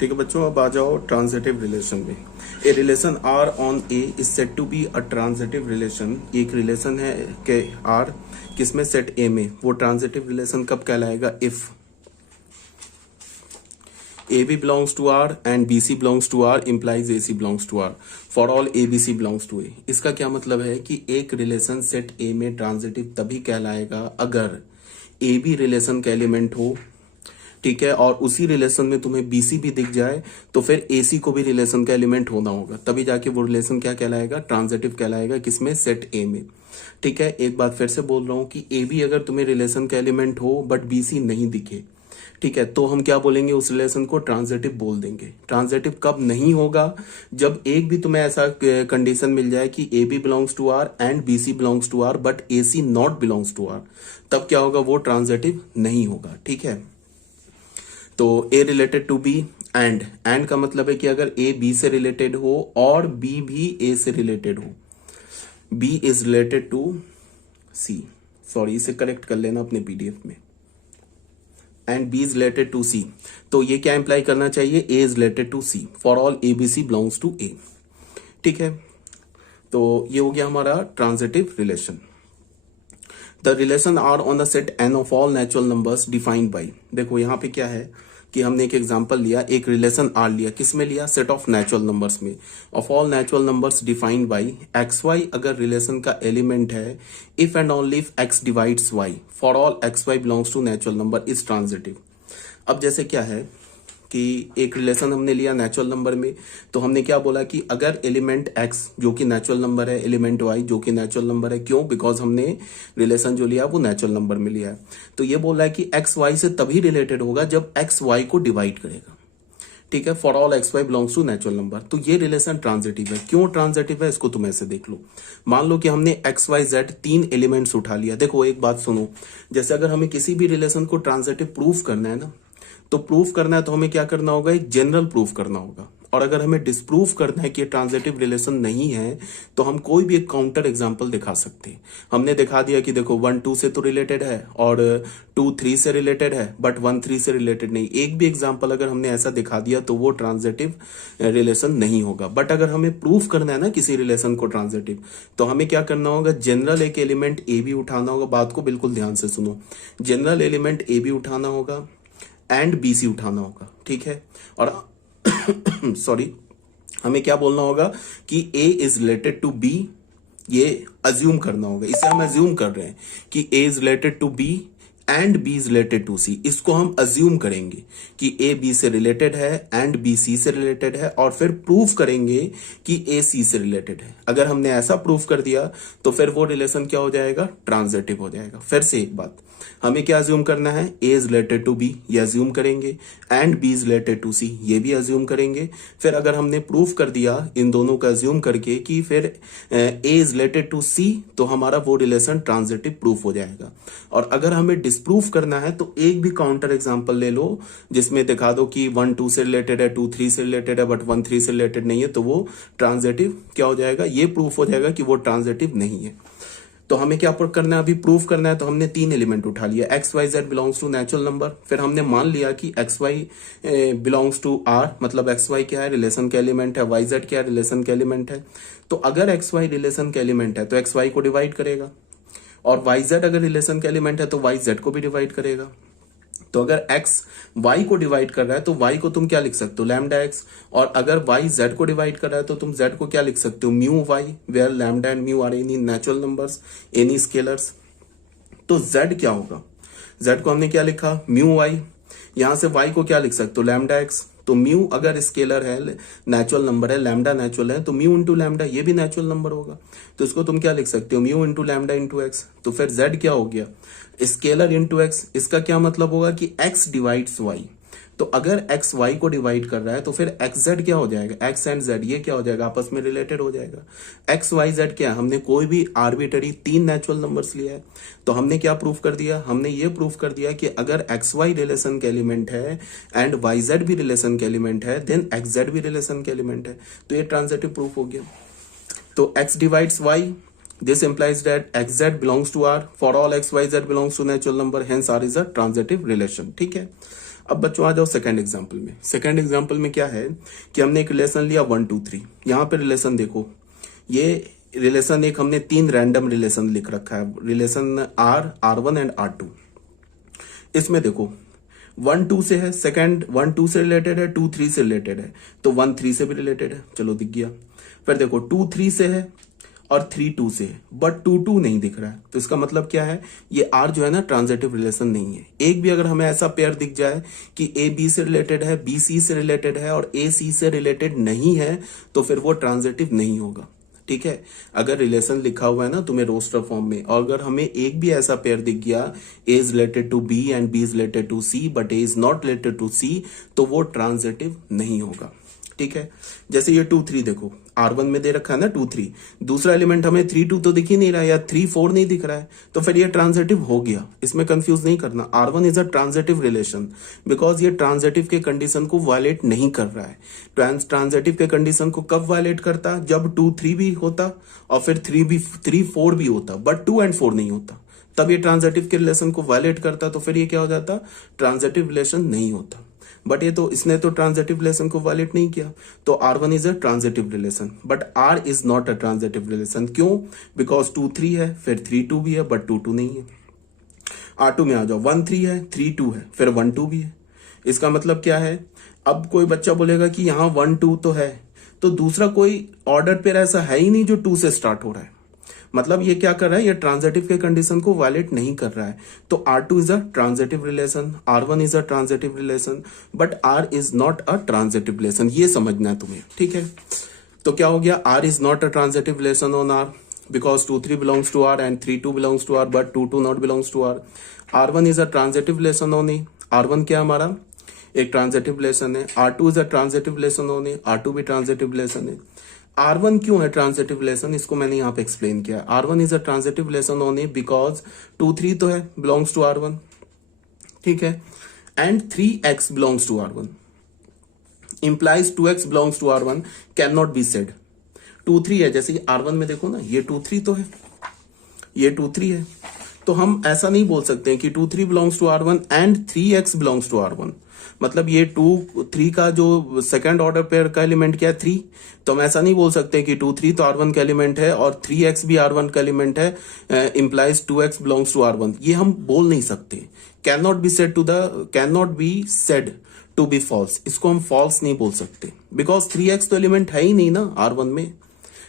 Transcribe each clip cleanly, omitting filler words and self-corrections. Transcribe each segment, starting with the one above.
ठीक है बच्चों, अब आ जाओ ट्रांजिटिव रिलेशन में। A relation R on A is said to be a transitive relation. एक रिलेशन है के आर किसमें, सेट ए में। वो ट्रांजिटिव रिलेशन कब कहलाएगा, if A B belongs to R and B C belongs to R implies A C belongs to R for all A B C belongs to A. इसका क्या मतलब है कि एक रिलेशन सेट ए में ट्रांजिटिव तभी कहलाएगा अगर ए बी रिलेशन का एलिमेंट हो, ठीक है, और उसी रिलेशन में तुम्हें बीसी भी दिख जाए तो फिर एसी को भी रिलेशन का एलिमेंट होना होगा, तभी जाके वो रिलेशन क्या कहलाएगा, ट्रांजिटिव कहलाएगा। किसमें, सेट ए में। ठीक है, एक बात फिर से बोल रहा हूं कि ए बी अगर तुम्हें रिलेशन का एलिमेंट हो बट बीसी नहीं दिखे, ठीक है, तो हम क्या बोलेंगे, उस रिलेशन को ट्रांजिटिव बोल देंगे। ट्रांजिटिव कब नहीं होगा, जब एक भी तुम्हें ऐसा कंडीशन मिल जाए कि A B belongs to R and B C belongs to R but A C not belongs to R, तब क्या होगा, वो ट्रांजिटिव नहीं होगा। ठीक है, तो ए रिलेटेड टू बी एंड का मतलब है कि अगर ए बी से रिलेटेड हो और बी भी ए से रिलेटेड हो, B is related to C, sorry इसे करेक्ट कर लेना अपने पीडीएफ में, and B is related to C, तो ये क्या इंप्लाई करना चाहिए, A is related to C for all A B C belongs to A. ठीक है, तो ये हो गया हमारा transitive relation. The relation R on the set N of all natural numbers defined by. देखो यहाँ पे क्या है कि हमने एक एग्जांपल लिया, एक रिलेशन आर लिया, किस में लिया, सेट ऑफ नेचुरल नंबर्स में। Of all natural numbers defined by X Y अगर रिलेशन का एलिमेंट है, if and only if X divides Y for all X Y belongs to natural number is transitive. अब जैसे क्या है कि एक रिलेशन हमने लिया नेचुरल नंबर में, तो हमने क्या बोला कि अगर एलिमेंट x जो कि नेचुरल नंबर है, एलिमेंट y जो कि नेचुरल नंबर है, क्यों, बिकॉज हमने रिलेशन जो लिया वो नेचुरल नंबर में लिया है, तो ये बोल रहा है कि x y से तभी रिलेटेड होगा जब x y को डिवाइड करेगा। ठीक है, for all X Y belongs to natural number, तो ये रिलेशन ट्रांजिटिव है। क्यों ट्रांजिटिव है, इसको तुम ऐसे देख लो। मान लो कि हमने एक्स वाई जेड तीन एलिमेंट्स उठा लिया। देखो एक बात सुनो, जैसे अगर हमें किसी भी रिलेशन को ट्रांजिटिव प्रूफ करना है ना, तो प्रूफ करना है तो हमें क्या करना होगा, एक जनरल प्रूफ करना होगा। और अगर हमें डिस्प्रूव करना है कि ये ट्रांजिटिव रिलेशन नहीं है, तो हम कोई भी एक काउंटर एग्जांपल दिखा सकते हैं। हमने दिखा दिया कि देखो 1 2 से तो रिलेटेड है और 2 3 से रिलेटेड है बट 1 3 से रिलेटेड नहीं। एक भी एग्जांपल अगर हमने ऐसा दिखा दिया तो वो ट्रांजिटिव रिलेशन नहीं होगा। बट अगर हमें प्रूफ करना है ना किसी रिलेशन को ट्रांजिटिव, तो हमें क्या करना होगा, जनरल एक एलिमेंट ए बी उठाना होगा। बात को बिल्कुल ध्यान से सुनो, जनरल एलिमेंट ए बी उठाना होगा एंड बी सी उठाना होगा। ठीक है, और सॉरी हमें क्या बोलना होगा कि A is related to B, ये अज्यूम करना होगा। इसे हम अज्यूम कर रहे हैं कि A is related to B and B is related to C. इसको हम अज्यूम करेंगे कि ए बी से रिलेटेड है एंड बी सी से रिलेटेड है, और फिर प्रूफ करेंगे कि ए सी से रिलेटेड है। अगर हमने ऐसा प्रूफ कर दिया तो फिर वो रिलेशन क्या हो जाएगा, ट्रांजिटिव हो जाएगा। फिर से एक बात, हमें क्या अज्यूम करना है, A is related to B, ये अज्यूम करेंगे, and B is related to C, ये भी अज्यूम करेंगे। फिर अगर हमने प्रूफ कर दिया इन दोनों का अज्यूम करके कि फिर ए इज रिलेटेड टू सी, तो हमारा वो रिलेशन ट्रांजिटिव प्रूफ हो जाएगा। और अगर हमें डिस्प्रूफ करना है तो एक भी काउंटर एग्जांपल ले लो जिसमें दिखा दो कि 1 2 से रिलेटेड है, 2 3 से रिलेटेड है बट 1 3 से रिलेटेड नहीं है, तो वो ट्रांजिटिव क्या हो जाएगा, ये प्रूफ हो जाएगा कि वो ट्रांजिटिव नहीं है। तो हमें क्या करना है, अभी प्रूफ करना है। तो हमने तीन एलिमेंट उठा लिया, X Y Z belongs to natural number. फिर हमने मान लिया कि X Y belongs to R, मतलब एक्स वाई क्या है, रिलेशन का एलिमेंट है, वाई जेड क्या है, रिलेशन का एलिमेंट है। तो अगर एक्स वाई रिलेशन का एलिमेंट है तो एक्स वाई को डिवाइड करेगा, और वाई जेड अगर रिलेशन का एलिमेंट है तो वाई जेड को भी डिवाइड करेगा। तो अगर x y को डिवाइड कर रहा है तो y को तुम क्या लिख सकते हो, लैम्डा x, और अगर y z को डिवाइड कर रहा है तो तुम z को क्या लिख सकते हो, mu y, where lambda and mu are any natural numbers, any scalars. तो z क्या होगा, z को हमने क्या लिखा, म्यू y, यहां से y को क्या लिख सकते हो, लैम्डा x। तो म्यू अगर स्केलर है, नेचुरल नंबर है, लैम्डा नेचुरल है, तो म्यू इंटू लैम्डा ये भी नेचुरल नंबर होगा, तो इसको तुम क्या लिख सकते हो, mu into lambda into x. तो फिर z क्या हो गया, स्केलर इंटू एक्स। इसका क्या मतलब होगा कि x डिवाइड्स y। तो अगर x y को डिवाइड कर रहा है तो फिर x z क्या हो जाएगा, x एंड z ये क्या हो जाएगा, आपस में रिलेटेड हो जाएगा। x y z क्या है, हमने कोई भी आर्बिटरी तीन नेचुरल नंबर्स लिया है, तो हमने क्या प्रूफ कर दिया, हमने ये प्रूफ कर दिया कि अगर x y रिलेशन के एलिमेंट है एंड y z भी रिलेशन के एलिमेंट है, देन x z भी रिलेशन के एलिमेंट है। तो ये ट्रांजिटिव प्रूफ हो गया। तो x divides y, this implies that xz belongs to R for all xyz belongs to natural number, hence R is a transitive relation। ठीक है, अब बच्चों आ जाओ सेकंड एग्जांपल में। सेकंड एग्जांपल में क्या है कि हमने एक रिलेशन लिया 1 2 3। यहाँ पे रिलेशन देखो, ये रिलेशन एक हमने 3 रैंडम रिलेशन लिख रखा है, रिलेशन R1 एंड R2। इसमें देखो 1 2 से है, सेकंड 1 2 से रिलेटेड है, 2 3 से रिलेटेड है, तो 1 3 से भी रिलेटेड है, चलो दिख गया। फिर देखो 2 3 से है और 3 2 से है, बट 2 2 नहीं दिख रहा है, तो इसका मतलब क्या है, ये R जो है ना ट्रांजिटिव रिलेशन नहीं है। एक भी अगर हमें ऐसा पेयर दिख जाए कि A B से रिलेटेड है, B C से रिलेटेड है और A C से रिलेटेड नहीं है, तो फिर वो ट्रांजिटिव नहीं होगा। ठीक है, अगर रिलेशन लिखा हुआ है ना तुम्हें रोस्टर फॉर्म में, और अगर हमें एक भी ऐसा पेयर दिख गया A is related to B and B is related to C but A is not related to C, तो वो ट्रांजिटिव नहीं होगा। ठीक है, जैसे ये 2 3 देखो, R1 में दे रखा है ना 2 3, दूसरा एलिमेंट हमें 3 2 तो दिख ही नहीं रहा है, या 3 4 नहीं दिख रहा है, तो फिर ये ट्रांजिटिव हो गया। इसमें कंफ्यूज नहीं करना, R1 is a transitive relation because ये ट्रांजिटिव के कंडीशन को वायलेट नहीं कर रहा है। ट्रांजिटिव के कंडीशन को कब वायलेट करता, जब 2 3 भी होता और फिर 3 4 भी होता, बट 2 एंड 4 नहीं होता, तब ये ट्रांजिटिव के रिलेशन को वायलेट करता, तो फिर ये क्या हो जाता, ट्रांजिटिव रिलेशन नहीं होता। बट ये तो इसने तो ट्रांजिटिव रिलेशन को वायलेट नहीं किया, तो R1 is a transitive relation but R is not a transitive relation. क्यों, बिकॉज 2 3 है, फिर 3 2 भी है, बट 2 2 नहीं है। R2 में आ जाओ, 1 3 है, 3 2 है, फिर 1 2 भी है। इसका मतलब क्या है, अब कोई बच्चा बोलेगा कि यहाँ 1 2 तो है, तो दूसरा कोई ऑर्डर पेयर ऐसा है ही नहीं जो 2 से स्टार्ट हो रहा है, मतलब ये क्या कर रहा है, ये ट्रांजिटिव के कंडीशन को वायलेट नहीं कर रहा है। तो R2 is a transitive relation, R1 is a transitive relation, but R is not a transitive relation, ये समझना है तुम्हें। ठीक है, तो क्या हो गया, R is not a transitive relation on R because 2 3 belongs to R and 3 2 belongs to R but 2 2 not belongs to R। R1 is a transitive relation on A, R1 क्या हमारा एक ट्रांजिटिव रिलेशन है। R2 is a transitive relation on A, R2 भी transitive relation है। R1 क्यों है transitive relation, इसको मैंने यहाँ पे एक्सप्लेन किया। R1 is a transitive relation only because 2 3 तो है, बिलोंग्स टू R1, ठीक है, and 3x belongs to R1 implies 2x belongs to R1 can not be said. 2 3 है, जैसे कि R1 में देखो ना, ये 2 3 तो है, ये 2 3 है, तो हम ऐसा नहीं बोल सकते हैं कि 2 3 belongs to R1 and 3x belongs to R1। मतलब ये 2 3 का जो सेकंड ऑर्डर पेयर का एलिमेंट क्या है, 3, तो हम ऐसा नहीं बोल सकते कि 2 3 तो R1 का एलिमेंट है और 3x भी R1 का एलिमेंट है, implies 2x belongs to R1, ये हम बोल नहीं सकते। Can not be said to be false, इसको हम फॉल्स नहीं बोल सकते बिकॉज 3x तो एलिमेंट है ही नहीं ना R1 में,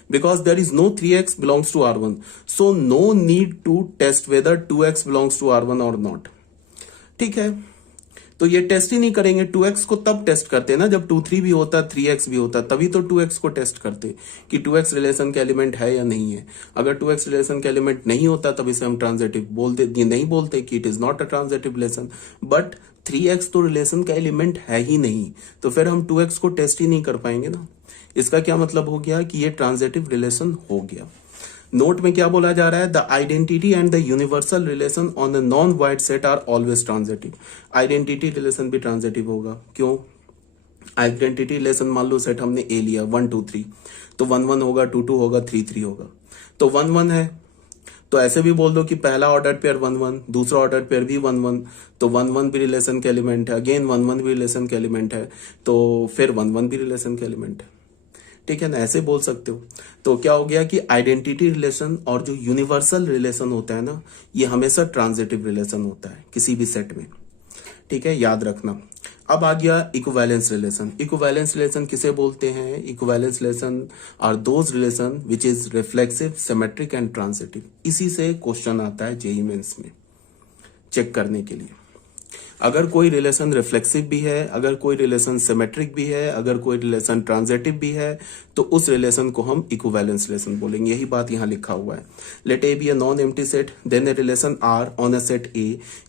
because there is no 3x belongs to R1, so no need to test whether 2x belongs to R1 or not। ठीक है, तो ये टेस्ट ही नहीं करेंगे, 2x को तब टेस्ट करते हैं ना जब 2 3 भी होता, 3x भी होता, तभी तो 2x को टेस्ट करते कि 2x रिलेशन का एलिमेंट है या नहीं है। अगर 2x रिलेशन का एलिमेंट नहीं होता तब इसे हम ट्रांजिटिव बोलते, ये नहीं बोलते कि it is not a transitive relation, but 3x तो रिलेशन का एलिमेंट है ही नहीं, तो फिर हम 2x को टेस्ट ही नहीं कर पाएंगे ना। इसका क्या मतलब हो गया कि ये ट्रांजिटिव रिलेशन हो गया। नोट में क्या बोला जा रहा है, the identity and the universal relation on the non void set are always transitive. Identity relation भी ट्रांजिटिव होगा, क्यों, आइडेंटिटी रिलेशन मान लो सेट हमने ए लिया 1 2 3, तो 1 1 होगा, 2 2 होगा, 3 3 होगा, तो 1 1 है, तो ऐसे भी बोल दो कि पहला ऑर्डर पेयर 1 1, दूसरा ऑर्डर पेयर भी 1 1, तो 1 1 भी रिलेशन के एलिमेंट है, अगेन 1 1 भी रिलेशन के एलिमेंट है, तो फिर 1 1 भी रिलेशन के एलिमेंट है। ठीक है ना, ऐसे बोल सकते हो। तो क्या हो गया कि आइडेंटिटी रिलेशन और जो यूनिवर्सल रिलेशन होता है ना, ये हमेशा ट्रांजिटिव रिलेशन होता है किसी भी सेट में। ठीक है, याद रखना। अब आ गया इक्विवेलेंस रिलेशन। इक्विवेलेंस रिलेशन किसे बोलते हैं, equivalence relation are those relations which is reflexive, symmetric and transitive. इसी से क्वेश्चन आता है जेईई मेंस में चेक करने के लिए। अगर कोई रिलेशन रिफ्लेक्सिव भी है, अगर कोई रिलेशन सिमेट्रिक भी है, अगर कोई रिलेशन ट्रांजिटिव भी है, तो उस रिलेशन को हम इक्विवेलेंस रिलेशन बोलेंगे। यही बात यहां लिखा हुआ है। Let A be a non empty set, then a relation R on a set A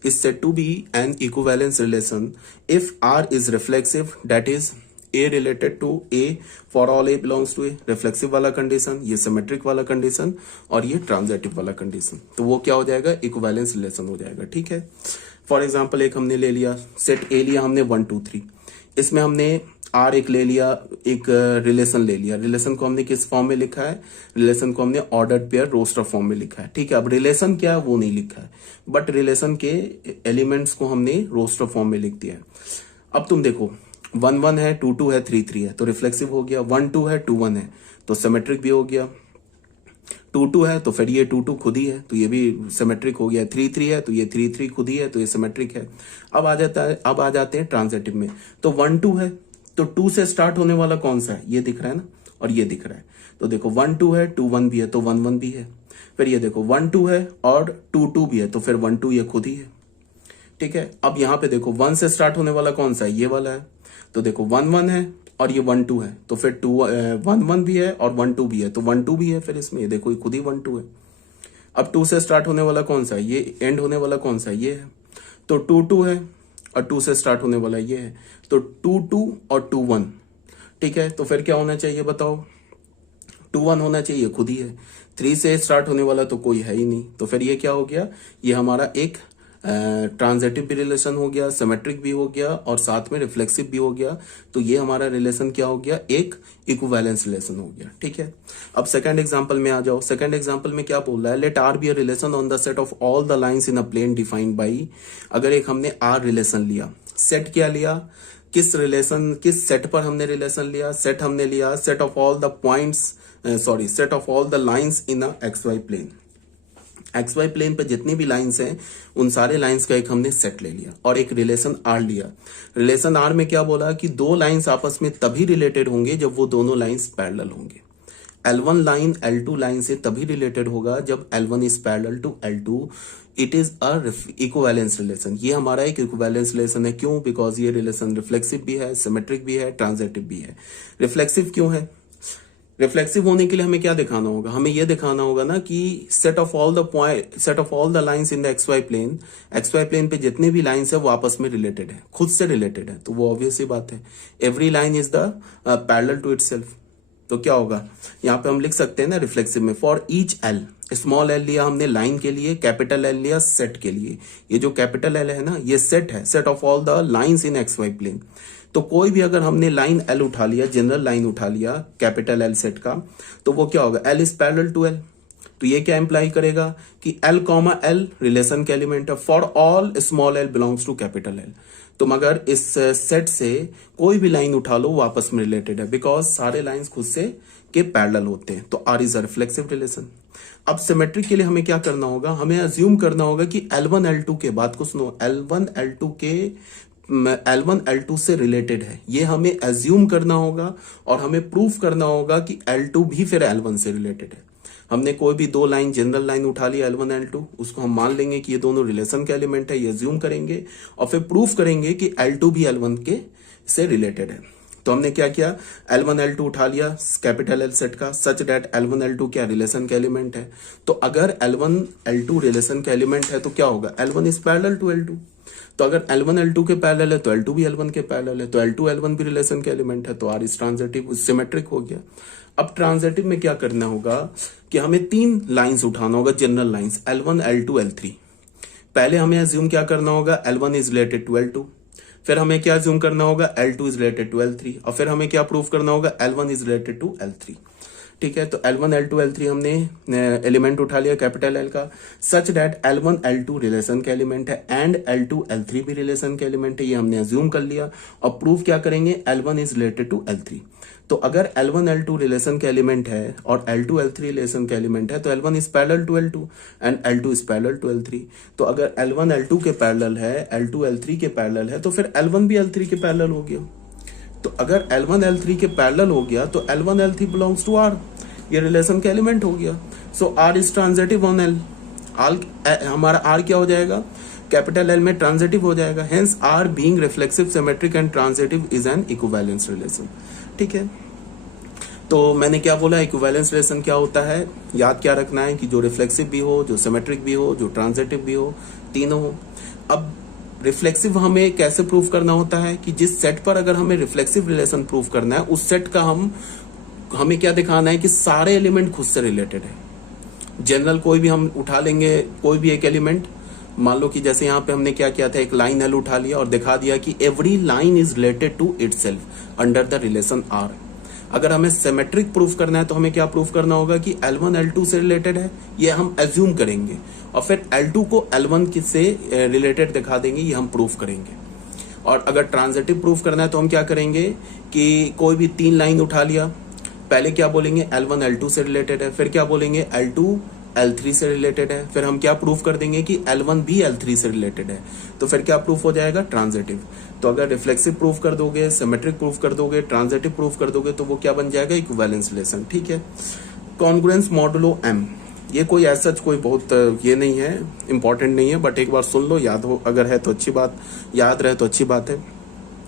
is said to be an equivalence relation if R is reflexive, that is A related to A for all A belongs to A, reflexive वाला condition, ये symmetric वाला condition और ये transitive वाला condition, तो वो क्या हो जाएगा, इक्विवेलेंस रिलेशन हो जाएगा। ठीक है, फॉर एग्जाम्पल एक हमने ले लिया सेट ए लिया हमने 1 2 3, इसमें हमने आर एक ले लिया, एक रिलेशन ले लिया। रिलेशन को हमने किस फॉर्म में लिखा है? रिलेशन को हमने ऑर्डर्ड पेयर रोस्टर फॉर्म में लिखा है। ठीक है, अब रिलेशन क्या है वो नहीं लिखा है, बट रिलेशन के एलिमेंट्स को हमने रोस्टर फॉर्म में लिख दिया है। अब तुम देखो 1 1 है, 2 2 है, 3 3 है, तो रिफ्लेक्सिव हो गया। 1 2 है, 2 1 है, तो सिमेट्रिक भी हो गया। 2 2 है तो फिर ये 2 2 खुद ही है, तो ये भी सिमेट्रिक हो गया। 3 3 है तो ये 3 3 खुद ही है, तो ये सिमेट्रिक है। अब आ जाते हैं ट्रांजिटिव में। तो 1 2 है तो 2 से स्टार्ट होने वाला कौन सा है? ये दिख रहा है ना, और ये दिख रहा है। तो देखो 1 2 है, 2 1 भी है, तो 1 1 भी है। फिर ये देखो 1 2 है और 2 2 भी है, तो फिर 1 2 ये खुद ही है। ठीक है, अब यहां पे देखो 1 से स्टार्ट होने वाला कौन सा है? ये वाला है। तो देखो 1 1 है और ये 1 2 है, तो फिर 1 1 भी है और 1 2 भी है, तो 1 2 भी है फिर इसमें। ये देखो ये खुद ही 1 2 है। अब 2 से स्टार्ट होने वाला कौन सा है? ये एंड होने वाला कौन सा है? ये है। तो 2 2 है और 2 से स्टार्ट होने वाला ये है, तो 2 2 और 2 1। ठीक है, तो फिर क्या होना चाहिए बताओ? 2 1 होना चाहिए, खुद ही है। 3 से स्टार्ट होने वाला तो कोई है ही नहीं, तो फिर ये क्या हो गया? ये हमारा एक ट्रांजिटिव भी रिलेशन हो गया, सिमेट्रिक भी हो गया और साथ में रिफ्लेक्सिव भी हो गया। तो ये हमारा रिलेशन क्या हो गया? एक इक्विवेलेंस रिलेशन हो गया। ठीक है, अब सेकंड एग्जांपल में आ जाओ। सेकंड एग्जांपल में क्या बोल रहा है? Let R be a relation on the set of all the lines in a plane defined by. अगर एक हमने आर रिलेशन लिया, सेट क्या लिया? किस रिलेशन, किस सेट पर हमने रिलेशन लिया? सेट हमने लिया set of all the points, set of all the lines in a X Y plane. X Y plane पे जितनी भी लाइंस हैं उन सारे लाइंस का एक हमने सेट ले लिया और एक रिलेशन आर लिया। रिलेशन आर में क्या बोला कि दो लाइंस आपस में तभी रिलेटेड होंगे जब वो दोनों लाइंस पैरेलल होंगे। L1 लाइन L2 लाइन से तभी रिलेटेड होगा जब L1 is parallel to L2। It is a equivalence relation. ये हमारा एक इक्विवेलेंस रिलेशन है। क्यों? बिकॉज ये रिलेशन रिफ्लेक्सिव भी है, सिमेट्रिक भी है, ट्रांजिटिव भी है। रिफ्लेक्सिव क्यों है? रिफ्लेक्सिव होने के लिए हमें क्या दिखाना होगा? हमें यह दिखाना होगा ना कि set of all the lines in the X Y plane पे जितने भी लाइंस है वो आपस में रिलेटेड है, खुद से रिलेटेड है। तो वो ऑब्वियस ही बात है, every line is the parallel to itself. तो क्या होगा? यहां पे हम लिख सकते हैं ना रिफ्लेक्सिव में, for each L, small L लिया हमने लाइन के लिए, कैपिटल एल लिया सेट के लिए। ये जो कैपिटल एल है ना, ये सेट है, set of all the lines in X Y plane. तो कोई भी अगर हमने लाइन एल उठा लिया, जनरल लाइन उठा लिया कैपिटल एल सेट का, तो वो क्या होगा? L is parallel to L. तो ये क्या इंप्लाई करेगा कि एल कॉमा एल रिलेशन के एलिमेंट है for all small L belongs to capital L. तुम अगर इस सेट से कोई भी लाइन उठा लो वो आपस में रिलेटेड है, बिकॉज सारे लाइंस खुद से के पैरेलल होते हैं। तो R is a reflexive relation. अब सिमेट्रिक के लिए हमें क्या करना होगा? हमें अज्यूम करना होगा कि L1 L2 के बाद को सुनो, L1 L2 से रिलेटेड है, ये हमें अज्यूम करना होगा और हमें प्रूफ करना होगा कि L2 भी फिर L1 से रिलेटेड है। हमने कोई भी दो लाइन, जनरल लाइन उठा ली L1 L2, उसको हम मान लेंगे कि ये दोनों रिलेशन के एलिमेंट है, ये अज्यूम करेंगे और फिर प्रूफ करेंगे कि L2 भी L1 के से रिलेटेड है। तो हमने क्या किया? L1 L2 उठा लिया कैपिटल एल सेट का, सच डेट L1 L2 क्या रिलेशन का एलिमेंट है। तो अगर L1 L2 रिलेशन का एलिमेंट है तो क्या होगा? L1 is parallel to L2। तो अगर L1 L2 के पैरेलल है तो L2 भी L1 के पैरेलल है, तो L2 L1 भी रिलेशन के एलिमेंट है, तो आर इज ट्रांजिटिव, सिमेट्रिक हो गया। अब ट्रांजिटिव में क्या करना होगा कि हमें तीन लाइंस उठाना होगा, general lines L1 L2 L3। पहले हमें अज्यूम क्या करना होगा? L1 is related to L2। फिर हमें क्या अज्यूम करना होगा? L2 is related to L3। और फिर हमें क्या प्रूफ करना होगा? L1 is related to L3। ठीक है, तो L1 L2 L3 हमने एलिमेंट उठा लिया कैपिटल एल का, such that L1 L2 relation का एलिमेंट है एंड L2 L3 भी रिलेशन का एलिमेंट है, ये हमने अज्यूम कर लिया। और प्रूफ क्या करेंगे? L1 is related to L3। तो अगर L1 L2 रिलेशन का एलिमेंट है और L2 L3 रिलेशन का एलिमेंट है तो L1 is parallel to L2 and L2 is parallel to L3। तो अगर L1 L2 के पैरेलल है, L2 L3 के पैरेलल है, तो फिर L1 भी L3 के पैरेलल हो गया। तो अगर L1 L3 के पैरेलल हो गया तो L1 L3 belongs to R, ये रिलेशन का एलिमेंट हो गया। So R is transitive on L। हमारा R क्या हो जाएगा? कैपिटल एल में ट्रांजिटिव हो जाएगा। Hence R being reflexive, symmetric and transitive is an equivalence relation. ठीक है, तो मैंने क्या बोला? इक्विवेलेंस रिलेशन क्या होता है? याद क्या रखना है कि जो रिफ्लेक्सिव भी हो, जो सिमेट्रिक भी हो, जो ट्रांजिटिव भी हो, तीनों हो। अब रिफ्लेक्सिव हमें कैसे प्रूफ करना होता है कि जिस सेट पर अगर हमें रिफ्लेक्सिव रिलेशन प्रूफ करना है, उस सेट का हमें क्या दिखाना है कि सारे एलिमेंट खुद से रिलेटेड है। जनरल कोई भी हम उठा लेंगे, कोई भी एक एलिमेंट, मान लो कि जैसे यहाँ पे हमने क्या किया था, एक लाइन एल उठा लिया और दिखा दिया कि every line is related to itself under the relation R. अगर हमें सिमेट्रिक प्रूफ करना है तो हमें क्या प्रूफ करना होगा कि L1 L2 से रिलेटेड है, ये हम एज्यूम करेंगे, और फिर L2 को L1 से रिलेटेड दिखा देंगे, ये हम प्रूफ करेंगे। और अगर ट्रांजिटिव प्रूफ करना है तो हम क्या करेंगे कि कोई भी 3 लाइन उठा लिया, पहले क्या बोलेंगे L1 L2 से रिलेटेड है, फिर क्या बोलेंगे L2 L3 से रिलेटेड है, फिर हम क्या प्रूफ कर देंगे कि L1 भी L3 से रिलेटेड है, तो फिर क्या प्रूफ हो जाएगा, ट्रांजिटिव। तो अगर रिफ्लेक्सिव प्रूफ कर दोगे, सिमेट्रिक प्रूफ कर दोगे, ट्रांजिटिव प्रूफ कर दोगे, तो वो क्या बन जाएगा, इक्विवेलेंस रिलेशन। ठीक है। कॉन्ग्रुएंस मॉडुलो M, ये कोई ऐसा कोई बहुत ये नहीं है, इंपॉर्टेंट नहीं है, बट एक बार सुन लो, याद हो अगर है तो अच्छी बात, याद रहे तो अच्छी बात है।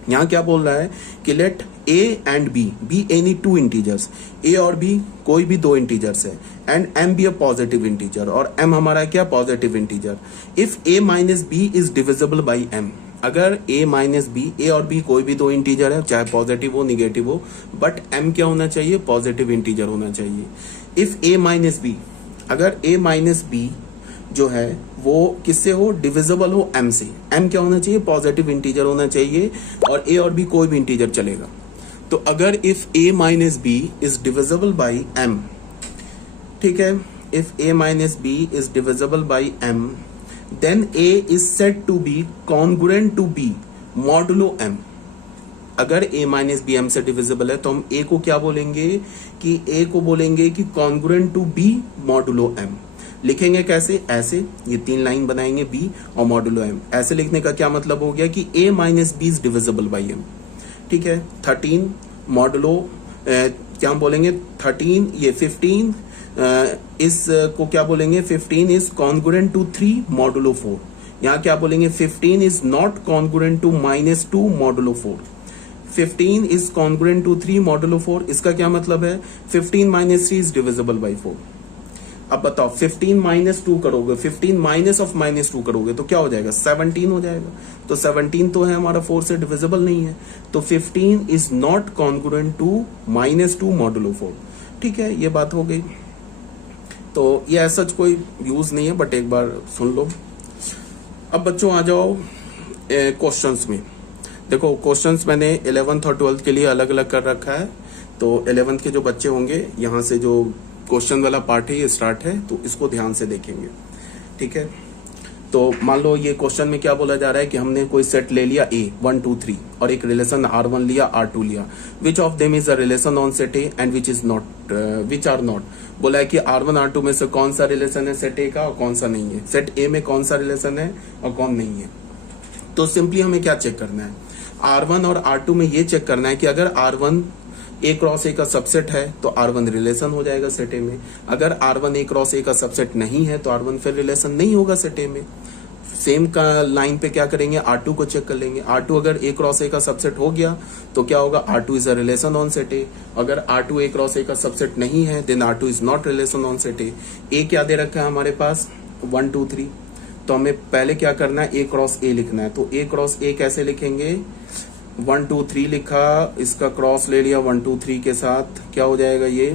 यहाँ क्या बोल रहा है कि let A and B be any 2 integers, A और B कोई भी 2 इंटीजर्स है, and M be a positive integer, और M हमारा क्या, positive integer. If A minus B is divisible by M, अगर A माइनस B, A और B कोई भी 2 इंटीजर है, चाहे पॉजिटिव हो निगेटिव हो, बट M क्या होना चाहिए, पॉजिटिव इंटीजर होना चाहिए। इफ A माइनस B, अगर A माइनस B जो है वो किससे हो, डिविजिबल हो M से, M क्या होना चाहिए, पॉजिटिव इंटीजर होना चाहिए, और A और B कोई भी इंटीजर चलेगा। तो अगर if A minus B is divisible by M, ठीक है, if A minus B is divisible by M, then A is said to be congruent to B modulo M। अगर A माइनस B M से divisible है तो हम A को क्या बोलेंगे कि A को बोलेंगे कि congruent to B modulo M। लिखेंगे कैसे, ऐसे, ये 3 लाइन बनाएंगे B और मॉडुलो M। ऐसे लिखने का क्या मतलब हो गया कि A minus B is divisible by M। ठीक है। 13 मॉडुलो क्या हम बोलेंगे, 13 ये 15 इस को क्या बोलेंगे, 15 इज कॉन्ग्रुएंट टू 3 मॉडुलो 4। यहाँ क्या बोलेंगे, 15 is not congruent to -2 modulo 4। 15 is congruent to 3 modulo 4। इसका क्या मतलब है, 15 माइनस 3 इज डिविजिबल बाई 4। अब बताओ 15 माइनस 2 करोगे, 15 माइनस ऑफ -2 करोगे तो क्या हो जाएगा, 17 हो जाएगा। तो 17 तो है हमारा 4 से डिविजिबल नहीं है, तो 15 is not congruent to -2 modulo 4। ठीक है, ये बात हो गई। तो ये ऐसा कोई यूज नहीं है, बट एक बार सुन लो। अब बच्चों आ जाओ क्वेश्चंस में। देखो क्वेश्चंस मैंने 11th और 12th के लिए अलग अलग कर रखा है। तो 11th के जो बच्चे होंगे, यहाँ से जो क्वेश्चन वाला पार्ट है ये स्टार्ट है, तो इसको ध्यान से देखेंगे। ठीक है। तो मान लो ये क्वेश्चन में क्या बोला जा रहा है कि हमने कोई सेट ले लिया A 1 2 3 और एक रिलेशन R1 लिया R2 लिया। Which of them is a relation on set A and which is not, which are not. बोला है कि R1 R2 में से कौन सा रिलेशन है सेट A का और कौन सा नहीं है, सेट A में कौन सा रिलेशन है और कौन नहीं है। तो सिंपली हमें क्या चेक करना है, R1 और R2 में ये चेक करना है कि अगर R1 A क्रॉस A का सबसेट है तो R1 रिलेशन हो जाएगा सेट A में। अगर R1 A क्रॉस A का सबसेट नहीं है तो R1 फिर रिलेशन नहीं होगा सेट A में। सेम का लाइन पे क्या करेंगे, R2 को चेक कर लेंगे। R2 अगर A क्रॉस A का सबसेट हो गया तो क्या होगा, R2 is a relation on set A। अगर R2 A क्रॉस A का सबसेट नहीं है then R2 is not relation on set A। A क्या दे रखा है हमारे पास, 1 2 3। तो हमें पहले क्या करना है, A क्रॉस A लिखना है। तो A क्रॉस A कैसे लिखेंगे, 1 2 3 लिखा, इसका क्रॉस ले लिया 1 2 3 के साथ, क्या हो जाएगा ये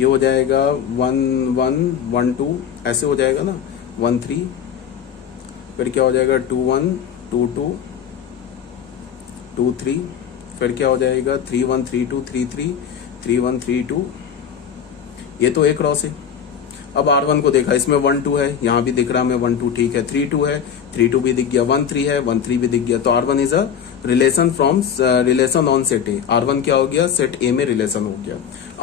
हो जाएगा 1 1 1 2, ऐसे हो जाएगा ना, 1 3, फिर क्या हो जाएगा 2 1 2 2 2 3, फिर क्या हो जाएगा 3 1 3 2 3 3 3 1 3 2। ये तो A क्रॉस है। अब R1 को देखा, इसमें 1 2 है, यहाँ भी दिख रहा है 1 2, ठीक है। 3 2 है, 3 2 भी दिख गया, 1 3 है, 1 3 भी दिख गया। तो R1 is a relation from relation on set A। R1 क्या हो गया, सेट A में रिलेशन हो गया।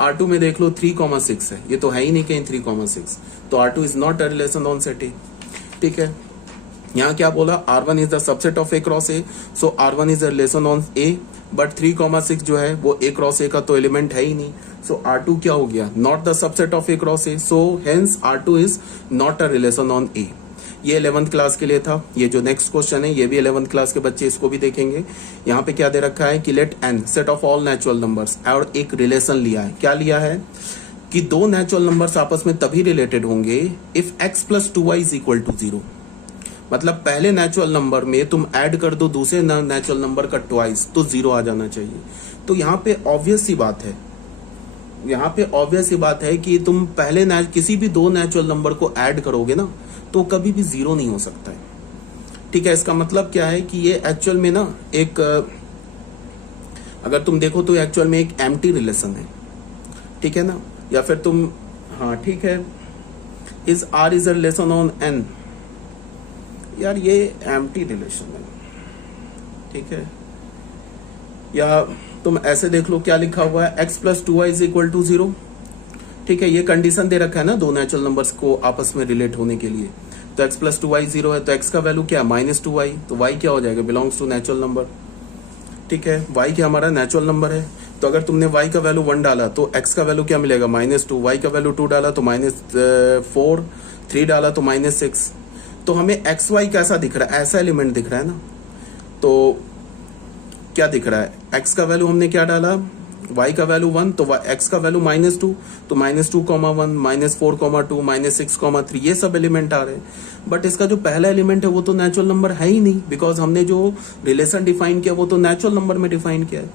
R2 में देख लो 3,6 है, ये तो है ही नहीं कहीं 3,6, तो R2 is not a relation on set A। ठीक है। यहाँ क्या बोला, R1 is the subset of A cross A, so R1 is a relation on A, but 3,6 जो है वो A क्रॉस A का तो एलिमेंट है ही नहीं, सो R2 क्या हो गया, not the subset of A cross A, so hence R2 is not a relation on A। ये 11th क्लास के लिए था। ये जो नेक्स्ट क्वेश्चन है ये भी 11th क्लास के बच्चे इसको भी देखेंगे। यहाँ पे क्या दे रखा है कि let n set of all natural numbers, और एक रिलेशन लिया है। क्या लिया है कि 2 नेचुरल नंबर्स आपस में तभी रिलेटेड होंगे if x plus 2y is equal to 0। मतलब पहले नेचुरल नंबर में तुम ऐड कर दो दूसरे नेचुरल नंबर का ट्वाइस तो 0 आ जाना चाहिए। तो यहाँ पे ऑब्वियस सी बात है, यहाँ पे ऑब्वियस सी बात है कि तुम पहले किसी भी 2 नेचुरल नंबर को ऐड करोगे ना तो तो कभी भी जीरो नहीं हो सकता है। ठीक है, इसका मतलब क्या है कि ये एक्चुअल में ना एक, अगर तुम देखो तो एक्चुअल में एक एम्प्टी रिलेशन है। ठीक है ना, या फिर तुम, हाँ ठीक है, is R is a relation on N, यार ये एम्प्टी रिलेशन है। ठीक है, या तुम ऐसे देख लो, क्या लिखा हुआ है, x plus 2y is equal to 0। ठीक है, ये कंडीशन दे रखा है ना दो नेचुरल नंबर्स को आपस में रिलेट होने के लिए। तो x प्लस 2y 0 है, तो x का वैल्यू क्या है, -2y, तो y क्या हो जाएगा, बिलोंग्स टू नेचुरल नंबर। ठीक है, y क्या हमारा नेचुरल नंबर है, तो अगर तुमने y का वैल्यू 1 डाला तो x का वैल्यू क्या मिलेगा, -2, y का वैल्यू 2 डाला तो -4, 3 डाला तो -6। तो हमें एक्स वाई कैसा दिख रहा है, ऐसा एलिमेंट दिख रहा है ना। तो क्या दिख रहा है, x का वैल्यू हमने क्या डाला, y का वैल्यू 1, तो x का वैल्यू -2, तो -2,1, -4,2, -6,3, ये सब एलिमेंट आ रहे हैं। बट इसका जो पहला एलिमेंट है वो तो नेचुरल नंबर है ही नहीं, बिकॉज हमने जो रिलेशन डिफाइन किया वो तो नेचुरल नंबर में डिफाइन किया है।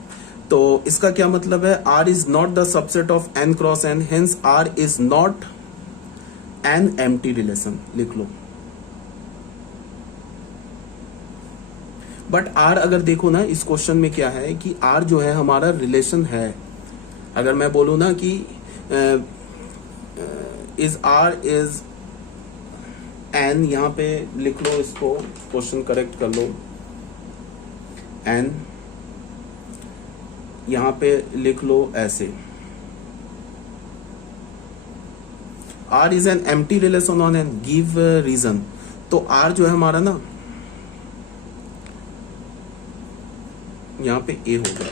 तो इसका क्या मतलब है, r is not the subset of n cross n, hence r is not an empty relation, लिख लो। बट आर अगर देखो ना इस क्वेश्चन में क्या है कि आर जो है हमारा रिलेशन है। अगर मैं बोलूं ना कि इज आर इज एन, यहां पे लिख लो, इसको क्वेश्चन करेक्ट कर लो, एन यहां पे लिख लो ऐसे, R is an empty relation on N, give reason. तो आर जो है हमारा ना, यहां पे ए होगा,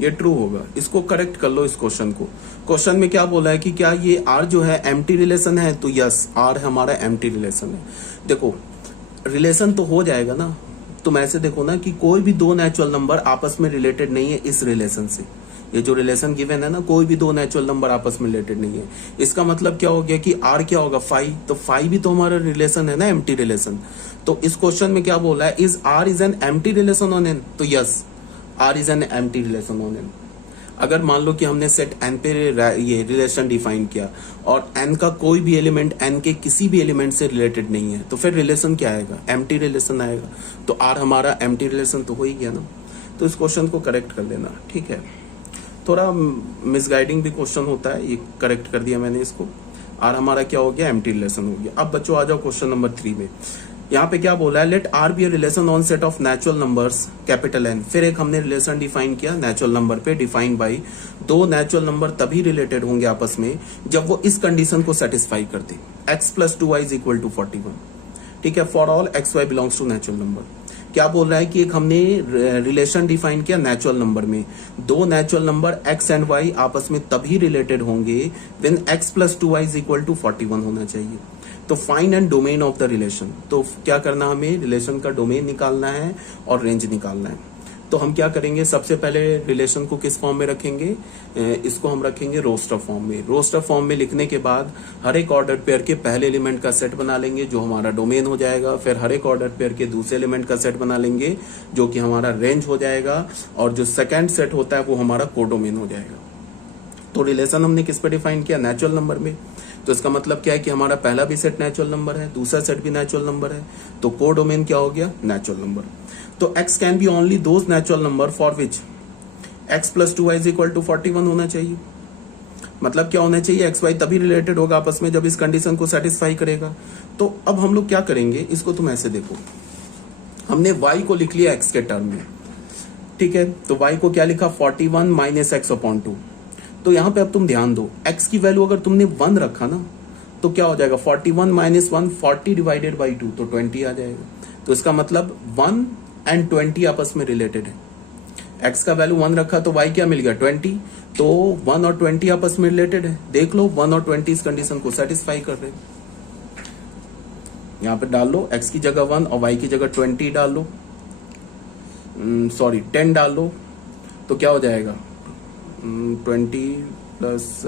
ये ट्रू होगा। इसको करेक्ट कर लो इस क्वेश्चन को। क्वेश्चन में क्या बोला है कि क्या ये आर जो है एम्प्टी रिलेशन है, तो यस आर हमारा एम्प्टी रिलेशन है। देखो रिलेशन तो हो जाएगा ना, तुम ऐसे देखो ना कि कोई भी दो नेचुरल नंबर आपस में रिलेटेड नहीं है इस रिलेशन से। ये जो रिलेशन गिवन है ना, कोई भी दो नेचुरल नंबर आपस में रिलेटेड नहीं है। इसका मतलब क्या हो गया कि आर क्या होगा, 5, तो 5 भी तो हमारा रिलेशन है ना, एम्प्टी रिलेशन। तो इस क्वेश्चन में क्या बोला है, is R is an empty relation on N, तो yes R is an empty relation on N. अगर मान लो कि हमने सेट एन पे ये रिलेशन डिफाइन किया और एन का कोई भी एलिमेंट एन के किसी भी एलिमेंट से रिलेटेड नहीं है, तो फिर रिलेशन क्या आएगा, एम्प्टी रिलेशन आएगा। तो आर हमारा एम्प्टी रिलेशन तो हो ही गया ना। तो इस क्वेश्चन को करेक्ट कर लेना। ठीक है, थोड़ा मिसगाइडिंग भी क्वेश्चन होता है, ये करेक्ट कर दिया मैंने इसको। आर हमारा क्या हो गया, एम्प्टी रिलेशन हो गया। अब बच्चों आ जाओ क्वेश्चन नंबर 3 में। यहाँ पे क्या बोला है, let R be a relation on set of natural numbers capital N. फिर एक हमने रिलेशन डिफाइन किया नेचुरल नंबर पे, डिफाइन बाई दो नेचुरल नंबर तभी रिलेटेड होंगे आपस में जब वो इस कंडीशन को सेटिस्फाई करते, x plus 2y is equal to 41। ठीक है, for all X Y belongs to natural number. क्या बोल रहा है कि एक हमने रिलेशन डिफाइन किया नेचुरल नंबर में, दो natural number x and y आपस में तभी रिलेटेड होंगे when x plus 2y is equal to 41 होना चाहिए। तो find and domain of the relation, तो क्या करना, हमें रिलेशन का डोमेन निकालना है और रेंज निकालना है। तो हम क्या करेंगे, सबसे पहले रिलेशन को किस फॉर्म में रखेंगे, इसको हम रखेंगे रोस्टर फॉर्म में। रोस्टर फॉर्म में लिखने के बाद हर एक ऑर्डर पेयर के पहले एलिमेंट का सेट बना लेंगे जो हमारा डोमेन हो जाएगा। फिर हर एक ऑर्डर पेयर के दूसरे एलिमेंट का सेट बना लेंगे जो कि हमारा रेंज हो जाएगा, और जो सेकेंड सेट होता है वो हमारा कोडोमेन हो जाएगा। तो रिलेशन हमने किस पे डिफाइन किया, नेचुरल नंबर में। तो इसका मतलब क्या है कि हमारा पहला भी सेट नेचुरल नंबर है, दूसरा सेट भी नेचुरल नंबर है, तो कोडोमेन क्या हो गया, नेचुरल नंबर। तो x can be only those natural number for which x plus 2y is equal to 41 होना चाहिए। मतलब क्या होना चाहिए, एक्स वाई तभी रिलेटेड होगा आपस में जब इस कंडीशन को सेटिस्फाई करेगा। तो अब हम लोग क्या करेंगे, इसको तुम ऐसे देखो, हमने y को लिख लिया x के टर्म में। ठीक है, तो y को क्या लिखा, 41 माइनस एक्स अपॉन 2। तो यहां पे अब तुम ध्यान दो, x की वैल्यू अगर तुमने 1 रखा ना तो क्या हो जाएगा, 41 माइनस 1, 40 डिवाइडेड बाई 2, तो 20 आ जाएगा। तो इसका मतलब 1 एंड 20 आपस में रिलेटेड है। x का वैल्यू 1 रखा तो y क्या मिल गया, 20। तो 1 और 20 आपस में रिलेटेड है। देख लो 1 और 20 इस कंडीशन को सेटिस्फाई कर रहे हैं। यहां पे डाल लो, x की जगह 1 और y की जगह 20 डाल लो, 10 डाल लो, तो क्या हो जाएगा, 20 प्लस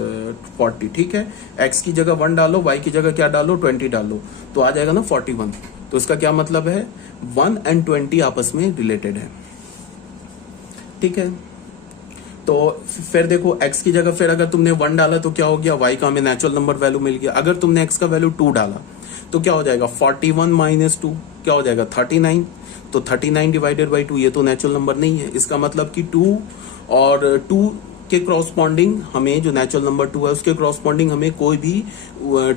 40। ठीक है, x की जगह 1 डालो, y की जगह क्या डालो, 20 डालो, तो आ जाएगा ना 41। तो इसका क्या मतलब है, 1 एंड 20 आपस में रिलेटेड है। ठीक है, तो फिर देखो x की जगह फिर अगर तुमने 1 डाला तो क्या हो गया, y का हमें नेचुरल नंबर वैल्यू मिल गया। अगर तुमने x का वैल्यू 2 डाला तो क्या हो जाएगा, 41 माइनस 2 क्या हो जाएगा 39। तो 39 डिवाइडेड बाई 2 ये तो नेचुरल नंबर नहीं है, इसका मतलब कि 2 और 2 के क्रॉसपॉन्डिंग हमें जो नेचुरल नंबर 2 है उसके क्रॉसपॉन्डिंग हमें कोई भी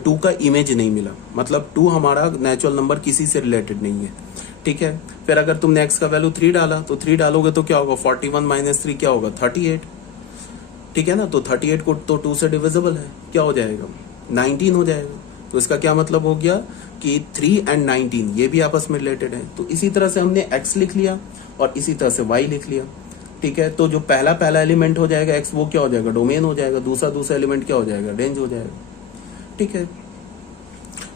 2 का इमेज नहीं मिला, मतलब 2 हमारा नेचुरल नंबर किसी से रिलेटेड नहीं है। ठीक है, फिर अगर तुमने x का वैल्यू 3 डाला तो 3 डालोगे तो क्या होगा, 41 माइनस 3 क्या होगा 38। ठीक है ना, तो 38 को तो 2 से डिविजिबल है, क्या हो जाएगा 19 हो जाएगा। तो इसका क्या मतलब हो गया कि 3 एंड 19 ये भी आपस में रिलेटेड है। तो इसी तरह से हमने x लिख लिया और इसी तरह से y लिख लिया। ठीक है, तो जो पहला एलिमेंट हो जाएगा x वो क्या हो जाएगा, डोमेन हो जाएगा, दूसरा एलिमेंट क्या हो जाएगा, रेंज हो जाएगा। ठीक है,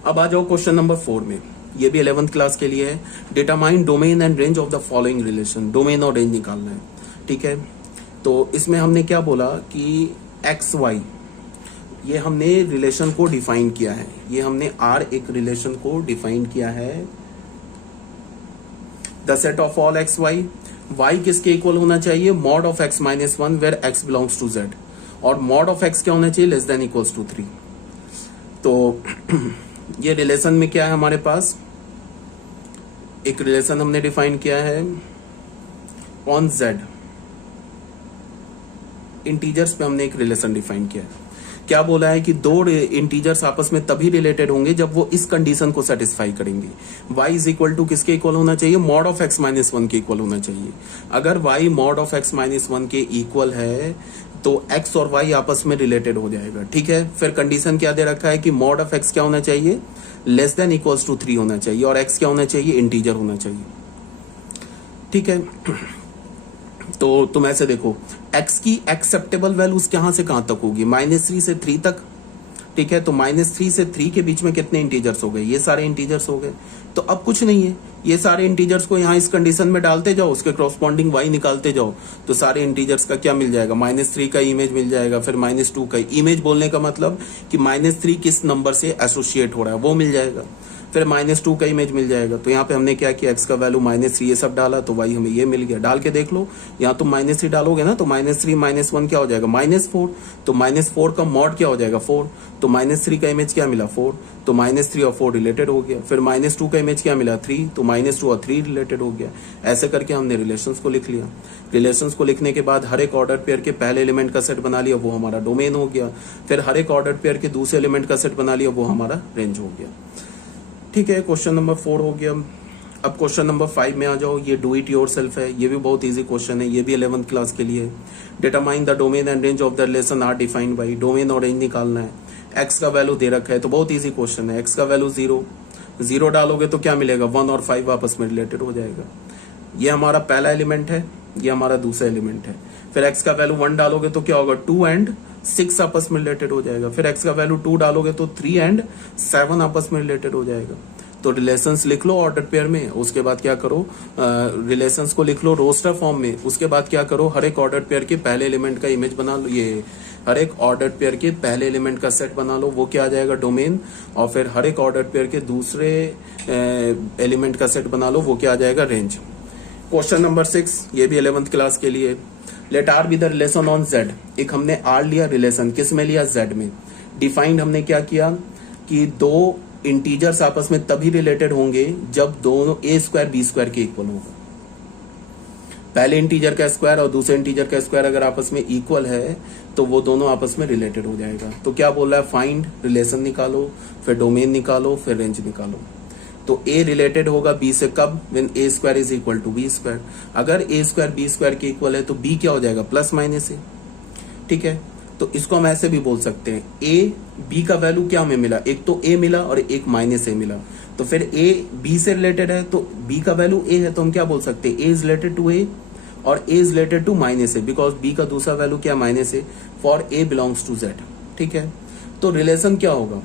अब आ जाओ क्वेश्चन नंबर 4 में, ये भी 11th क्लास के लिए है। Determine domain and range of the following relation, domain और रेंज निकालना है। ठीक है, तो इसमें हमने क्या बोला कि एक्स वाई ये हमने रिलेशन को डिफाइन किया है, ये हमने आर एक रिलेशन को डिफाइन किया है। The set of all X Y, Y किसके इक्वल होना चाहिए, mod of X minus 1 where X belongs to Z, और मॉड ऑफ एक्स क्या होना चाहिए, लेस देन इक्वल्स टू 3। तो ये रिलेशन में क्या है हमारे पास, एक रिलेशन हमने डिफाइन किया है ऑन जेड, इंटीजर्स पे हमने एक रिलेशन डिफाइन किया है। क्या बोला है कि दो इंटीजर्स आपस में तभी रिलेटेड होंगे जब वो इस कंडीशन को सेटिस्फाई करेंगे। y इज इक्वल टू किसके इक्वल होना चाहिए, मॉड ऑफ x माइनस 1 के इक्वल होना चाहिए। अगर y mod of x minus 1 के इक्वल है तो x और y आपस में रिलेटेड हो जाएगा। ठीक है, फिर कंडीशन क्या दे रखा है कि मॉड ऑफ x क्या होना चाहिए, लेस देन इक्वल्स टू 3 होना चाहिए, और x क्या होना चाहिए, इंटीजर होना चाहिए। ठीक है, तो तुम ऐसे देखो x की एक्सेप्टेबल वैल्यूज कहां से कहां तक होगी, -3 से 3 तक। ठीक है, तो -3 से 3 के बीच में कितने इंटीजर्स हो गए, ये सारे इंटीजर्स हो गए। तो अब कुछ नहीं है, ये सारे इंटीजर्स को यहाँ इस कंडीशन में डालते जाओ, उसके क्रॉसपॉन्डिंग y निकालते जाओ, तो सारे इंटीजर्स का क्या मिल जाएगा, -3 का इमेज मिल जाएगा, फिर -2 का इमेज बोलने का मतलब कि -3 किस नंबर से एसोसिएट हो रहा है वो मिल जाएगा, फिर -2 का इमेज मिल जाएगा। तो यहाँ पे हमने क्या किया, x का वैल्यू -3 ये सब डाला तो y हमें ये मिल गया। डाल के देख लो, यहाँ तुम -3 डालोगे ना तो -3 -1 क्या हो जाएगा, -4। तो -4 का मॉड क्या हो जाएगा, 4। तो -3 का इमेज क्या मिला, 4। तो -3 और 4 रिलेटेड हो गया। फिर -2 का इमेज क्या मिला, 3। तो -2 और 3 रिलेटेड हो गया। ऐसे करके हमने रिलेशंस को लिख लिया। रिलेशंस को लिखने के बाद हर एक ऑर्डर पेयर के पहले एलिमेंट का सेट बना लिया, वो हमारा डोमेन हो गया। फिर हर एक ऑर्डर पेयर के दूसरे एलिमेंट का सेट बना लिया, वो हमारा रेंज हो गया। ठीक है, क्वेश्चन नंबर 4 हो गया। अब क्वेश्चन नंबर 5 में आ जाओ, ये डू इट योर सेल्फ है, ये भी बहुत इजी क्वेश्चन है, ये भी 11th क्लास के लिए। Determine the domain and range of the relation R defined by, domain और रेंज निकालना है। एक्स का वैल्यू दे रखा है तो बहुत इजी क्वेश्चन है। एक्स का वैल्यू 0 डालोगे तो क्या मिलेगा, 1 और 5 आपस में रिलेटेड हो जाएगा। ये हमारा पहला एलिमेंट है, ये हमारा दूसरा एलिमेंट है। फिर एक्स का वैल्यू 1 डालोगे तो क्या होगा, 2 एंड 6 आपस में रिलेटेड हो जाएगा। फिर एक्स का वैल्यू 2 डालोगे तो 3 एंड 7 आपस में रिलेटेड हो जाएगा। तो रिलेशंस लिख लो ऑर्डर पेयर में, उसके बाद क्या करो, रिलेशंस को लिख लो रोस्टर फॉर्म में, उसके बाद क्या करो, हर एक ऑर्डर पेयर के पहले एलिमेंट का इमेज बना लो, ये हर एक ऑर्डर पेयर के पहले एलिमेंट का सेट बना लो, वो क्या आ जाएगा, डोमेन। और फिर हर एक ऑर्डर पेयर के दूसरे एलिमेंट का सेट बना लो, वो क्या आ जाएगा, रेंज। क्वेश्चन नंबर 6, ये भी 11th क्लास के लिए। Let R be the relation on Z, एक हमने आर लिया रिलेशन, किस में लिया, जेड में। डिफाइंड हमने क्या किया कि दो इंटीजर्स आपस में तभी रिलेटेड होंगे जब दोनों a स्क्वायर b स्क्वायर के इक्वल होगा। पहले इंटीजर का स्क्वायर और दूसरे इंटीजर का स्क्वायर अगर आपस में इक्वल है तो वो दोनों आपस में रिलेटेड हो जाएगा। तो क्या बोल रहा है, फाइंड रिलेशन निकालो, फिर डोमेन निकालो, फिर रेंज निकालो। तो a रिलेटेड होगा b से कब, when a square is equal to b square. अगर a स्क्वायर b स्क्वायर के इक्वल है तो b क्या हो जाएगा, प्लस माइनस a। ठीक है, तो इसको हम ऐसे भी बोल सकते हैं, a b का वैल्यू क्या हमें मिला, एक तो a मिला और एक माइनस a मिला। तो फिर a b से रिलेटेड है तो b का वैल्यू a है, तो हम क्या बोल सकते हैं, a is related to a और a is related to minus a, because b का दूसरा वैल्यू क्या, minus a, for a belongs to z। ठीक है, तो रिलेशन क्या होगा,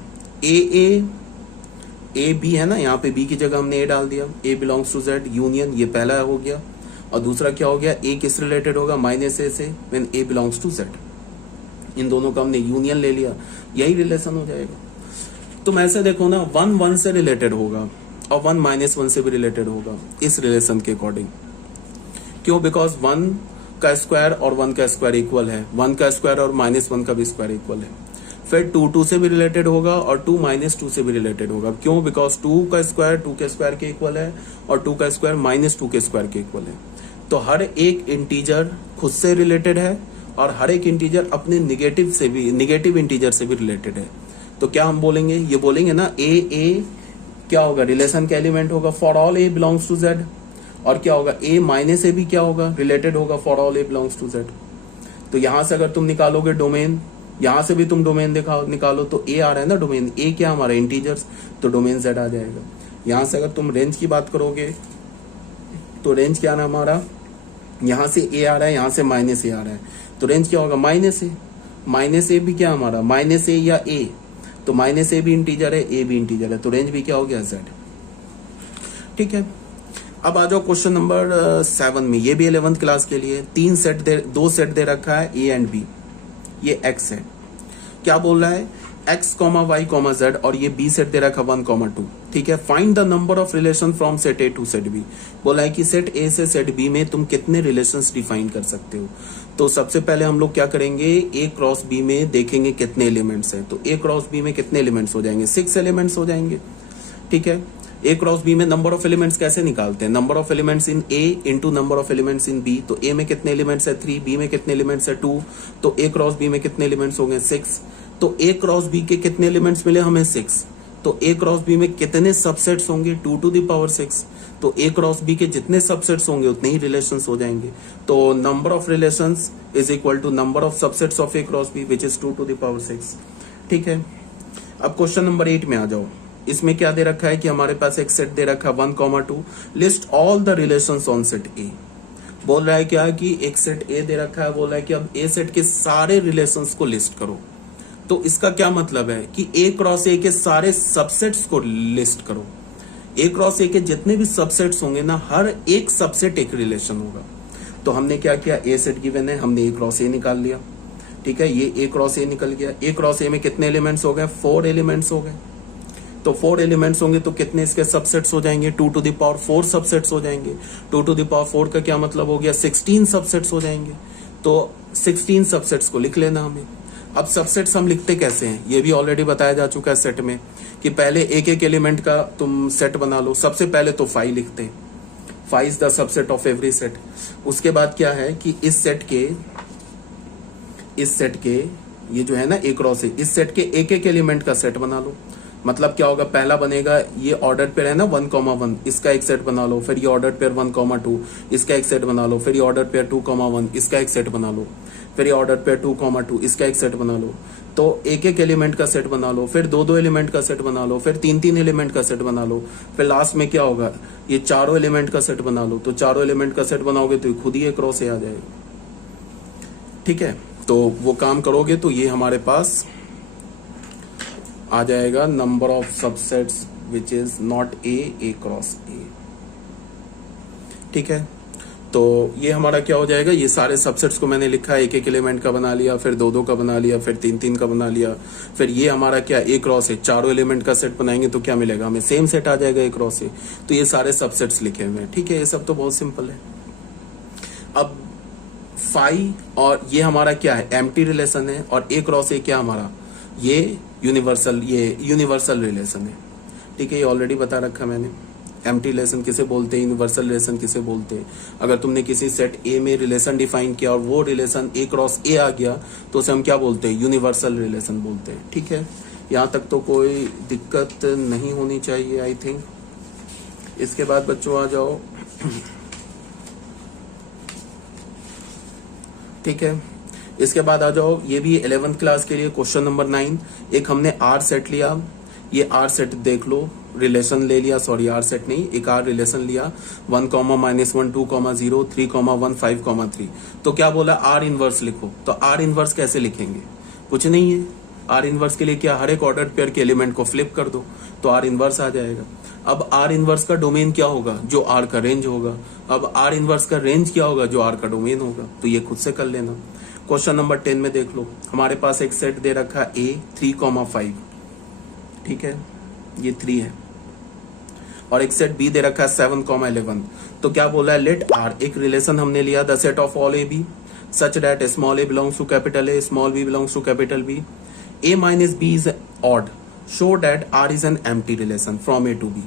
a b है ना, यहाँ पे b की जगह हमने a डाल दिया, a belongs to z union, ये पहला हो गया। और दूसरा क्या हो गया, a किस रिलेटेड होगा, माइनस a से, when a belongs to z। इन दोनों का हमने यूनियन ले लिया, यही रिलेशन हो जाएगा। तुम ऐसे देखो ना, 1 1 से रिलेटेड होगा और 1 -1 से भी रिलेटेड होगा इस रिलेशन के अकॉर्डिंग। क्यों, बिकॉज 1 का स्क्वायर और 1 का स्क्वायर इक्वल है, 1 का स्क्वायर और -1 का भी स्क्वायर इक्वल है। फिर 2 से भी रिलेटेड होगा और 2 - 2 से भी रिलेटेड होगा। क्यों? बिकॉज 2 का स्क्वायर 2 के स्क्वायर के इक्वल है और 2 का स्क्वायर -2 के स्क्वायर के इक्वल है। तो हर एक इंटीजर खुद से रिलेटेड है और हर एक इंटीजर अपने निगेटिव इंटीजर से भी रिलेटेड है। तो क्या हम बोलेंगे? ये बोलेंगे ना ए क्या होगा? रिलेशन का एलिमेंट होगा for all A belongs to Z. और क्या होगा? ए माइनस ए भी क्या होगा? रिलेटेड होगा for all A belongs to Z. तो यहां से अगर तुम निकालोगे डोमेन, यहां से भी तुम डोमेन निकालो तो ए आ रहा है ना डोमेन, ए क्या हमारा? इंटीजर्स, तो डोमेन जेड आ जाएगा। यहां से अगर तुम रेंज की बात करोगे तो रेंज क्या है हमारा? यहां से ए आ रहा है, यहां से माइनस ए आ रहा है, तो रेंज क्या होगा? माइनस ए। माइनस ए भी क्या हमारा? माइनस ए या ए, तो माइनस ए भी इंटीजर है, ए भी इंटीजर है, तो रेंज भी क्या हो गया? जेड। ठीक है, अब आ जाओ क्वेश्चन नंबर 7 में। ये भी 11th क्लास के लिए दो सेट दे रखा है, ए एंड बी। ये एक्स है, क्या बोल रहा है? X comma Y comma Z, और ये बी सेट दे रखा 1, 2। ठीक है, find the number of relation from set A to set B. बोला है कि सेट ए से सेट बी में तुम कितने रिलेशंस डिफाइन कर सकते हो। तो सबसे पहले हम लोग क्या करेंगे? ए क्रॉस बी में देखेंगे कितने एलिमेंट्स हैं। तो ए क्रॉस बी में कितने एलिमेंट्स हो जाएंगे? 6 एलिमेंट्स हो जाएंगे। ठीक है, ए क्रॉस बी में नंबर ऑफ एलिमेंट्स कैसे निकालते हैं? Number of elements in A into number of elements in B. तो ए में कितने एलिमेंट्स है? 3, बी में कितने एलिमेंट्स है? 2, तो ए क्रॉस बी में कितने एलिमेंट्स हो गए? 6। तो ए क्रॉस बी के कितने एलिमेंट्स मिले हमें? 6। तो ए क्रॉस बी में कितने सबसेट्स होंगे? 2 टू द पावर 6। तो ए क्रॉस बी के जितने सबसेट्स होंगे उतने ही रिलेशंस हो जाएंगे। तो number of relations is equal to number of subsets of A cross B which is 2 to the power 6। ठीक है, अब क्वेश्चन नंबर 8 में आ जाओ। इसमें क्या दे रखा है कि हमारे पास एक सेट दे रखा 1, 2। List all the relations on set ए। बोल रहा है क्या कि एक सेट ए दे रखा है, बोल रहा है कि अब ए सेट के सारे रिलेशंस को लिस्ट करो। तो इसका क्या मतलब है कि ए क्रॉस ए के सारे सबसेट्स को लिस्ट करो। ए क्रॉस ए के जितने भी सबसेट्स होंगे ना, हर एक सबसेट एक रिलेशन होगा। तो हमने क्या किया? ए सेट गिवन है, हमने ए क्रॉस ए निकाल लिया। ठीक है, ये ए क्रॉस ए निकल गया। ए क्रॉस ए में कितने एलिमेंट्स हो गए? 4 एलिमेंट्स हो गए। तो 4 एलिमेंट्स होंगे तो कितने इसके सबसेट्स हो जाएंगे? 2 टू द पावर 4 सबसेट्स हो जाएंगे। 2 टू द पावर 4 का क्या मतलब हो गया? 16 सबसेट्स हो जाएंगे। तो 16 सबसेट्स को लिख लेना हमें। अब सबसेट्स हम लिखते कैसे हैं? ये भी ऑलरेडी बताया जा चुका है सेट में कि पहले एक एक एलिमेंट का तुम सेट बना लो। सबसे पहले तो 5 लिखते हैं, 5 is the subset of every set. उसके बाद क्या है कि इस सेट के ये जो है ना ए क्रॉस ए, इस सेट के एक एक एलिमेंट का सेट बना लो। मतलब क्या होगा? पहला बनेगा, ये ऑर्डर पेयर है ना 1, 1, इसका एक सेट बना लो। फिर ये ऑर्डर पेयर 1, 2, इसका एक सेट बना लो। फिर ये ऑर्डर पेयर 2, 1, इसका एक सेट बना लो। फिर ये ऑर्डर पेयर 2, 2, इसका एक सेट बना लो। तो एक एक एलिमेंट का सेट बना लो। फिर 2 एलिमेंट का सेट बना लो। फिर 3 एलिमेंट का सेट बना लो। फिर लास्ट में क्या होगा? ये 4 एलिमेंट का सेट बना लो। तो 4 एलिमेंट का सेट बनाओगे तो खुद ही एक क्रॉस ए आ जाएगा। ठीक है, तो वो काम करोगे तो ये हमारे पास आ जाएगा number of subsets which is not a cross ए। ठीक है, तो ये हमारा क्या हो जाएगा? ये सारे सबसेट्स को मैंने लिखा है, एक एक एलिमेंट का बना लिया, फिर 2 का बना लिया, फिर 3 का बना लिया। फिर ये हमारा क्या? ए क्रॉस ए। 4 एलिमेंट का सेट बनाएंगे तो क्या मिलेगा हमें? सेम सेट आ जाएगा ए क्रॉस ए। तो ये सारे सबसेट्स लिखे हुए हैं। ठीक है, ये सब तो बहुत सिंपल है। अब 5 और ये हमारा क्या है? एम्प्टी रिलेशन है। और ए क्रॉस ए क्या हमारा? ये यूनिवर्सल रिलेशन है। ठीक है, ये ऑलरेडी बता रखा मैंने। एम्प्टी रिलेशन किसे बोलते हैं, यूनिवर्सल रिलेशन किसे बोलते हैं। अगर तुमने किसी सेट ए में रिलेशन डिफाइन किया और वो रिलेशन ए क्रॉस ए आ गया तो उसे हम क्या बोलते हैं? यूनिवर्सल रिलेशन बोलते हैं। ठीक है, यहाँ तक तो कोई दिक्कत नहीं होनी चाहिए आई थिंक। इसके बाद बच्चों आ जाओ। ठीक है, इसके बाद आ जाओ, ये भी 11th क्लास के लिए क्वेश्चन नंबर 9। एक हमने आर सेट लिया, ये आर सेट देख लो, रिलेशन ले लिया, सॉरी आर सेट नहीं, एक आर रिलेशन लिया 1, -1, 2, 0, 3, 1, 5, 3। तो क्या बोला? आर इनवर्स लिखो। तो आर इनवर्स कैसे लिखेंगे? कुछ नहीं है। आर इनवर्स के लिए क्या? हर एक ऑर्डर पेयर के एलिमेंट को फ्लिप कर दो तो आर इनवर्स आ जाएगा। अब आर इनवर्स का डोमेन क्या होगा? जो आर का रेंज होगा। अब आर इनवर्स का रेंज क्या होगा? जो आर का डोमेन होगा। तो ये खुद से कर लेना। क्वेश्चन नंबर 10 में देख लो, हमारे पास एक सेट दे रखा है A 3, 5। ठीक है, ये 3 है। और एक सेट बी दे रखा है 7,11। तो क्या बोला है, लेट आर, एक रिलेशन हमने लिया the set of all A B such that small A belongs to capital A, small B belongs to capital B, A minus B is odd, show that R is an empty relation from A to B.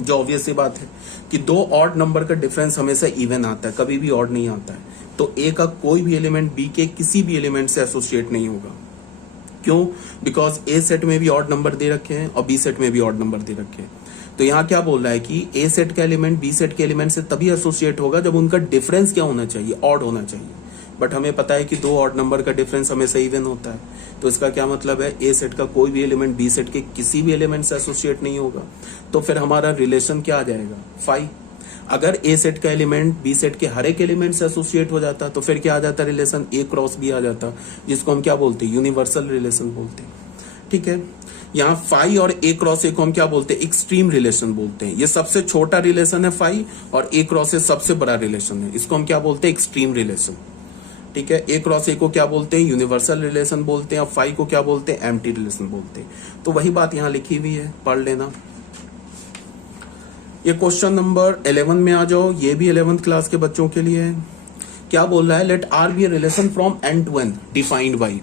जो obvious सी बात है कि दो odd number का difference हमेशा even आता है, कभी भी ऑड नहीं आता है। तो ए का कोई भी एलिमेंट बी के किसी भी एलिमेंट से एसोसिएट नहीं होगा। क्यों? बिकॉज ए सेट में भी ऑड नंबर दे रखे हैं और बी सेट में भी ऑड नंबर दे रखे हैं। तो यहाँ क्या बोल रहा है कि ए सेट का एलिमेंट बी सेट के एलिमेंट से तभी एसोसिएट होगा जब उनका डिफरेंस क्या होना चाहिए, ऑड होना चाहिए। बट हमें पता है कि दो ऑड नंबर का डिफरेंस हमेशा इवन होता है। तो इसका क्या मतलब है, ए सेट का कोई भी एलिमेंट बी सेट के किसी भी एलिमेंट से एसोसिएट नहीं होगा। तो फिर हमारा रिलेशन क्या आ जाएगा, फाई। अगर ए सेट का एलिमेंट बी सेट के हर एक एलिमेंट से एसोसिएट हो जाता तो फिर क्या आ जाता रिलेशन, ए क्रॉस बी आ जाता, जिसको हम क्या बोलते हैं, यूनिवर्सल रिलेशन बोलते हैं। ठीक है, यहाँ फाई और ए क्रॉस ए को हम क्या बोलते हैं, एक्सट्रीम रिलेशन बोलते हैं। ये सबसे छोटा रिलेशन है फाई और ए क्रॉस ए सबसे बड़ा रिलेशन है, इसको हम क्या बोलते हैं, एक्सट्रीम रिलेशन। ठीक है, ए क्रॉस ए को क्या बोलते हैं, यूनिवर्सल रिलेशन बोलते हैं, और फाई को क्या बोलते हैं, एम्प्टी रिलेशन बोलते हैं। तो वही बात यहाँ लिखी हुई है, पढ़ लेना। ये क्वेश्चन नंबर 11 में आ जाओ, ये भी 11th क्लास के बच्चों के लिए है। क्या बोल रहा है, let R be a relation from N to N defined by,